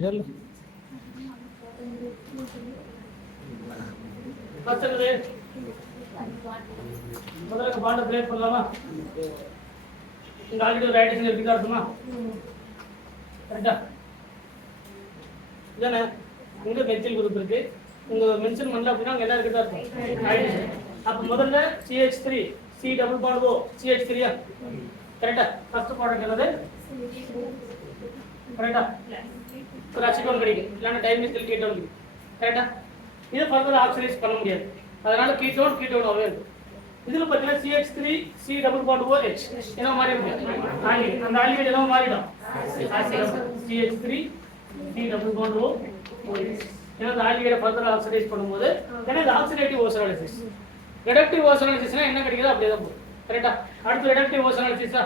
முதல்ல பாண்ட பிரேக் பண்ணலாமா? இங்க ஆல்ரெடி ஒரு ஹைட்ரஜன் இருக்கா இருக்குமா? கரெக்டா? இதானே இங்க மெத்தில் குரூப் இருக்கு. இங்க மென்ஷன் பண்ணல அப்படின்னா அங்க என்ன இருக்குதா இருக்கும் ஹைட்ரஜன். அப்ப முதல்ல CH3 C double bond O CH3 ஆ கரெக்டா? ஃபர்ஸ்ட் ப்ராடக்ட் என்னது? கரெக்டா? ஒரு அசிட்டோன் கிடைக்கும். இல்லனா டைமெத்தில் கீட்டோன் கிடைக்கும். கரெக்டா? இத ஃபர்தர் ஆக்சிடைஸ் பண்ண முடியாது. அதனால கீட்டோனாவே இருக்கும். இதுல பாத்தீங்கன்னா CH3 C double bond OH என்ன மாதிரி இருக்கு? ஆல்டிஹைட். அந்த ஆல்டிஹைட் என்ன மாறிடும்? CH3 C double bond OH. ஏன்னா அந்த ஆல்டிஹைட ஃபர்தர் ஆக்சிடைஸ் பண்ணும்போது ஏன்னா இது ஆக்சிடேட்டிவ் ஓசோனாலிசிஸ். ரிடக்டிவ் ஓசோனாலிசிஸ்னா என்ன கிடைக்குதோ அப்படியே தான் போகும். கரெக்டா? அடுத்து ரிடக்டிவ் ஓசோனாலிசிஸா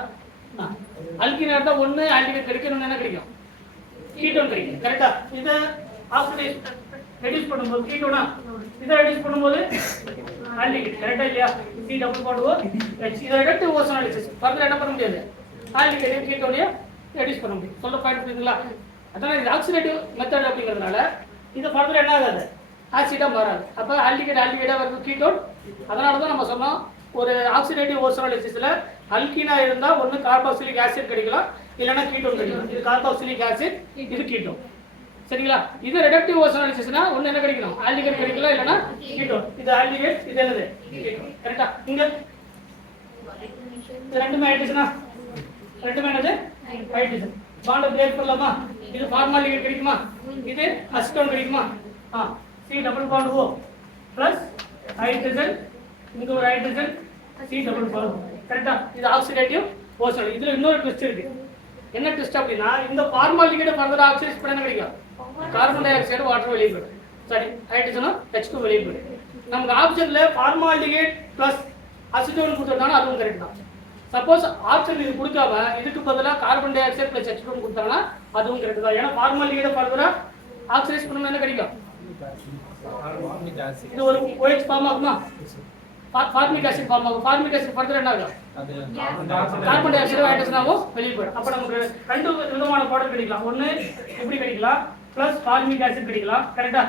அல்கினா இருந்தா ஒண்ணு ஆல்டிஹைட் கிடைக்கணும் என்ன கிடைக்கும்? கீட்டோன் கிடைக்கும். கரெக்டா? இத ஆக்சிடைஸ் ரெடியூஸ் பண்ணும்போது கீட்டோனா இத ரெடியூஸ் பண்ணும்போது ஆல்டிஹைட். கரெக்டா இல்லையா? C double bond OH. இது ரிடக்டிவ் ஓசோனாலிசிஸ். ஃபர்தர் என்ன பண்ண முடியாது? ஆல்டிஹைட் கீட்டோனைய ரெடியூஸ் பண்ண முடியும். சொல்ற பாயிண்ட் புரியுதுங்களா? அதான் இது ஆக்சிடேட்டிவ் மெத்தட் அப்படிங்கிறதுனால இது ஃபர்தர் என்ன ஆகாது? ஆசிடா மாறாது. அப்ப ஆல்டிஹைடா வருது கீட்டோன். அதனால தான் நம்ம சொன்னோம் ஒரு ஆக்சிடேட்டிவ் ஓசோனாலிசிஸ்ல அல்கீனா இருந்தா ஒன்னு கார்பாக்சிலிக் ஆசிட் கிடைக்கலாம் இல்லனா கீட்டோன் கிடைக்கலாம். இது கார்பாக்சிலிக் ஆசிட், இது கீட்டோன். சரிங்களா? இது ரிடக்டிவ் ஓசோனாலிசிஸ்னா ஒன்னு என்ன கிடைக்கும்? ஆல்டிஹைட் கிடைக்கலாம் இல்லனா கீட்டோன். இது ஆல்டிஹைட், இது என்னது? கீட்டோன். கரெக்ட்டா? இங்க ரெண்டுமே ஹைட்ரஜனா? ரெண்டுமே என்னது? ஹைட்ரஜன். பாண்ட் பிரேக் பண்ணலாமா? இது ஃபார்மாலிகேட் கிடைக்குமா? இது அசிட்டோன் கிடைக்குமா? C double bond O plus hydrogen, இங்க ஒரு ஹைட்ரஜன், C டபுள் பாண்ட். கரெக்ட்டா? இது ஆக்சிடேட்டிவ் ஓசோன். இதுல இன்னொரு ட்விஸ்ட் இருக்கு. என்ன ட்விஸ்ட் அப்படினா இந்த ஃபார்மாலிகேட் ஃபர்தர் ஆக்சிடைஸ் பண்ண என்ன கிடைக்கும்? கார்பன் டை ஆக்சைடு, வாட்டர் வெளிய போயிடும். சரி, ஹைட்ரஜனும் H2 வெளிய போயிடும். நமக்கு ஆப்ஷன்ல ஃபார்மாலிகேட் பிளஸ் அசிட்டோன் கொடுத்தாங்கன்னா அதுவும் கரெக்ட் தான். சப்போஸ் ஆப்ஷன் இது கொடுக்காம இதுக்கு பதிலா carbon di oxide plus H2 கொடுத்தாங்கன்னா அதுவும் கரெக்ட் தான். ஏன்னா ஃபார்மாலிகேட் ஃபர்தரா ஆக்சிடைஸ் பண்ணனும் என்ன கிடைக்கும்? இது ஒரு OH ஃபார்ம் ஆகுமா? ஃபார்மிக் ஆசிட் ஃபார்ம் ஆகும். ஃபார்மிக் ஆசிட் ஃபர்தர் என்ன ஆகும்? கார்பன் டை ஆக்சைடு ஹைட்ரஜனாவும் வெளிய போயிடும். அப்ப நமக்கு ரெண்டு விதமான ப்ராடக்ட் கிடைக்கலாம். ஒன்னு இப்படி கிடைக்கலாம் பிளஸ் ஃபார்மிக் ஆசிட் கிடைக்கலாம். கரெக்ட்டா?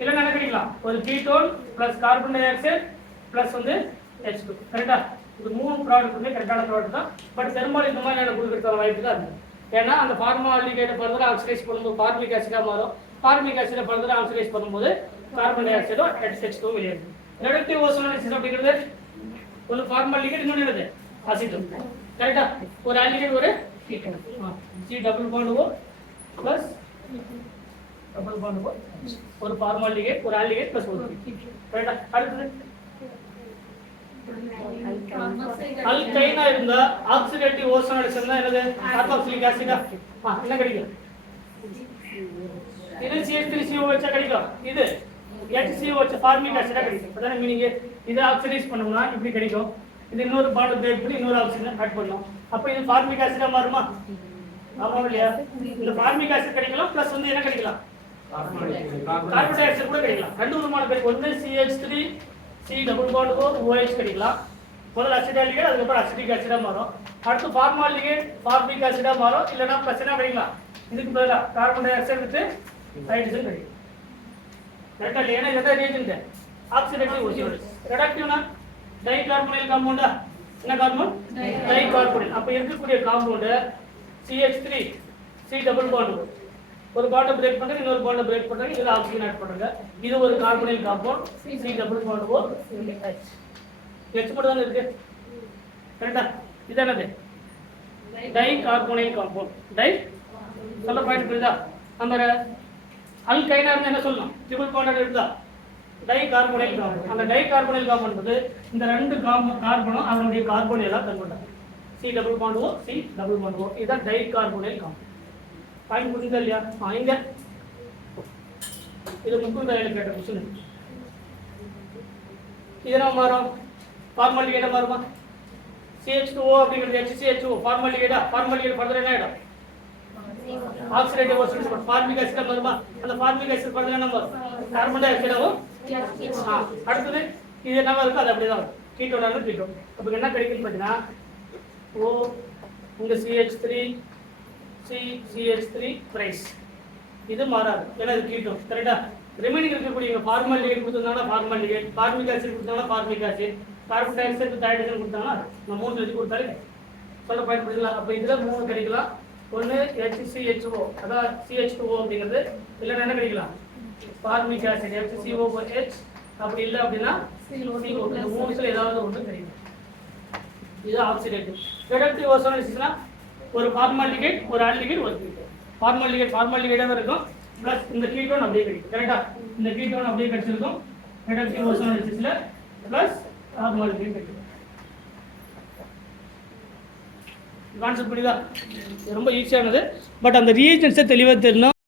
இல்லனா என்ன கிடைக்கலாம்? ஒரு ketone plus carbon di oxide plus வந்து H2. கரெக்ட்டா? இது மூணு ப்ராடக்ட் வந்து கரெக்டான ப்ராடக்ட் தான். பட் பெரும்பாலும் இந்த மாதிரி நான் கொடுக்கறதுக்கான வாய்ப்பு தான் இருக்கு. ஏன்னா அந்த ஃபார்மாலிகேட் ஃபர்தர் ஆக்சிடைஸ் பண்ணும்போது ஃபார்மிக் ஆசிடா மாறும். ஃபார்மிக் ஆசிட ஃபர்தர் ஆக்சிடைஸ் பண்ணும்போது கார்பன் டை ஆக்சைடு H2 வெளியேறும். ரிடக்டிவ் ஓசோனாலிசிஸ் அப்படிங்கிறது ஒரு ஃபார்மாலிகேட், இன்னொரு என்னது? அசிட்டோன். கரெக்ட்டா? ஒரு ஆல்டிஹைட், ஒரு ketone. C double bond O plus double bond O, ஒரு ஃபார்மாலிகேட், ஒரு ஆல்டிஹைட் பிளஸ் ஒரு கீட்டோன். கரெக்ட்டா? அடுத்து அல்கைனா இருந்தா ஆக்சிடேட்டிவ் ஓசோனாலிசிஸ்னா என்னது? கார்பாக்சிலிக் ஆசிடா என்ன கிடைக்கும்? இது CH3COH கிடைக்கும். இது HCOH ஃபார்மிக் ஆசிடா கிடைக்கும். அதானே மீனிங். இத ஆக்சிடைஸ் பண்ணோம்னா இப்படி கிடைக்கும். இது இன்னொரு பாண்ட் பிரேக் பண்ணி இன்னொரு ஆக்சிஜன் ஆட் பண்ணோம். அப்ப இது ஃபார்மிக் ஆசிடா மாறுமா? ஆமா இல்லையா? இந்த ஃபார்மிக் ஆசிட் கிடைக்கலாம் பிளஸ் வந்து என்ன கிடைக்கலாம்? கார்பன் டை ஆக்சைடு கூட கிடைக்கலாம். ரெண்டு விதமான கிடைக்கும். ஒன்னு CH3 C double bond OH கிடைக்கலாம். முதல்ல அசிட்டாலிகேட், அதுக்கு அப்புறம் அசிட்டிக் ஆசிடா மாறும். அடுத்து ஃபார்மாலிகேட் ஃபார்மிக் ஆசிடா மாறும். இல்லனா பிளஸ் என்ன கிடைக்கலாம்? இதுக்கு பதிலா carbon dioxide with hydrogen கிடைக்கும். கரெக்ட்டா? ஏன்னா இதுதான் ரியேஜென்ட் ஆக்சிடேட்டிவ் ஓசோனாலிசிஸ். ரிடக்டிவ்னா டை கார்பனைல் காம்பவுண்டா? என்ன காம்பவுண்ட்? Tie carbonyl. அப்ப இருக்கக்கூடிய compound CH3 C double bond ஒரு பாண்ட பிரேக் பண்றாங்க, இன்னொரு பாண்ட பிரேக் பண்றாங்க, இதுல ஆக்சிஜன் ஆட் பண்றாங்க. இது ஒரு carbonyl compound C double bond O H. H மட்டும் தான் இருக்கு. கரெக்ட்டா? இது என்னது? Di carbonyl compound. டை சொல்ல பாயிண்ட் புரியுதா? நம்ம அல்கைனா இருந்தா என்ன சொல்லணும்? ட்ரிபிள் பாண்ட் இருந்தா டை கார்பனைல் காம்பவுண்ட். அந்த டை கார்பனைல் காம்பவுண்ட் வந்து இந்த ரெண்டு கார்பனும் அதனுடைய கார்பனைலா கன்வெர்ட் ஆகும். C double bond O C double bond O. இதுதான் டை கார்பனைல் காம்பவுண்ட். பாயிண்ட் புரியுதா இல்லையா? இங்க இது முக்கிய டைல கேட்ட क्वेश्चन. இதனா மாறும் ஃபார்மாலிகேட்டா மாறுமா? CH2O அப்படிங்கிறது HCHO ஃபார்மாலிகேட்டா? ஃபார்மாலிகேட் ஃபர்தர் என்ன ஆயிடும்? ஆக்சிடேட்டிவ் ஓசோனாலிசிஸ். ஃபார்மிக் ஆசிடா மாறுமா? அந்த ஃபார்மிக் ஆசிட் ஃபர்தர் என்ன மாறும்? கார்பன் டை ஆக்சைடாவும். அடுத்து இது என்ன இருக்கு? அது அப்படியே தான் வரும். கீட்டோனால கீட்டோன். அப்ப என்ன கிடைக்குன்னு பாத்தீங்கன்னா O இங்க CH3 CH3 பிரைஸ் இது மாறாது, ஏன்னா இது கீட்டோன். கரெக்டா? ரிமைனிங் இருக்கக்கூடிய ஃபார்மாலிடிகேட் கொடுத்துருந்தாங்கன்னா ஃபார்மாலிடிகேட், ஃபார்மிக் ஆசிட் கொடுத்தாங்கன்னா formic acid, carbon di oxide tyrosine கொடுத்தாங்கன்னா நம்ம 3 எழுதி கொடுத்தாலே சொல்ல பயன்படுத்தலாம். அப்போ இதில் 3 கிடைக்கலாம். ஒன்று HCHO, அதாவது CH2O அப்படிங்கிறது, இல்லைன்னா என்ன கிடைக்கலாம் ஃபார்மிக் ஆசிட் HCOH, அப்படி இல்லை அப்படின்னா CO. இந்த 3 ஏதாவது ஒன்று கிடைக்கும். இது ஆக்சிடேட்டிவ். ரிடக்டிவ் ஓசோனைசிஸ்னா ஒரு ஃபார்மாலிடிகேட், ஒரு ஆல்டிகேட், ஒரு கீட்டோன். ஃபார்மாலிடிகேட்டாக இருக்கும், ப்ளஸ் இந்த கீட்டோன் அப்படியே கிடைக்கும். கரெக்டா? இந்த கீட்டோன் அப்படியே கிடைச்சிருக்கும் ரிடக்டிவ் ஓசோனைசிஸ்ல, ப்ளஸ் ஃபார்மாலிடிகேட் கிடைக்கும். கான்செப்ட் புரியுதா? ரொம்ப ஈஸியானது. பட் அந்த ரீஏஜென்ட்ஸை தெளிவாக தெரியணும்.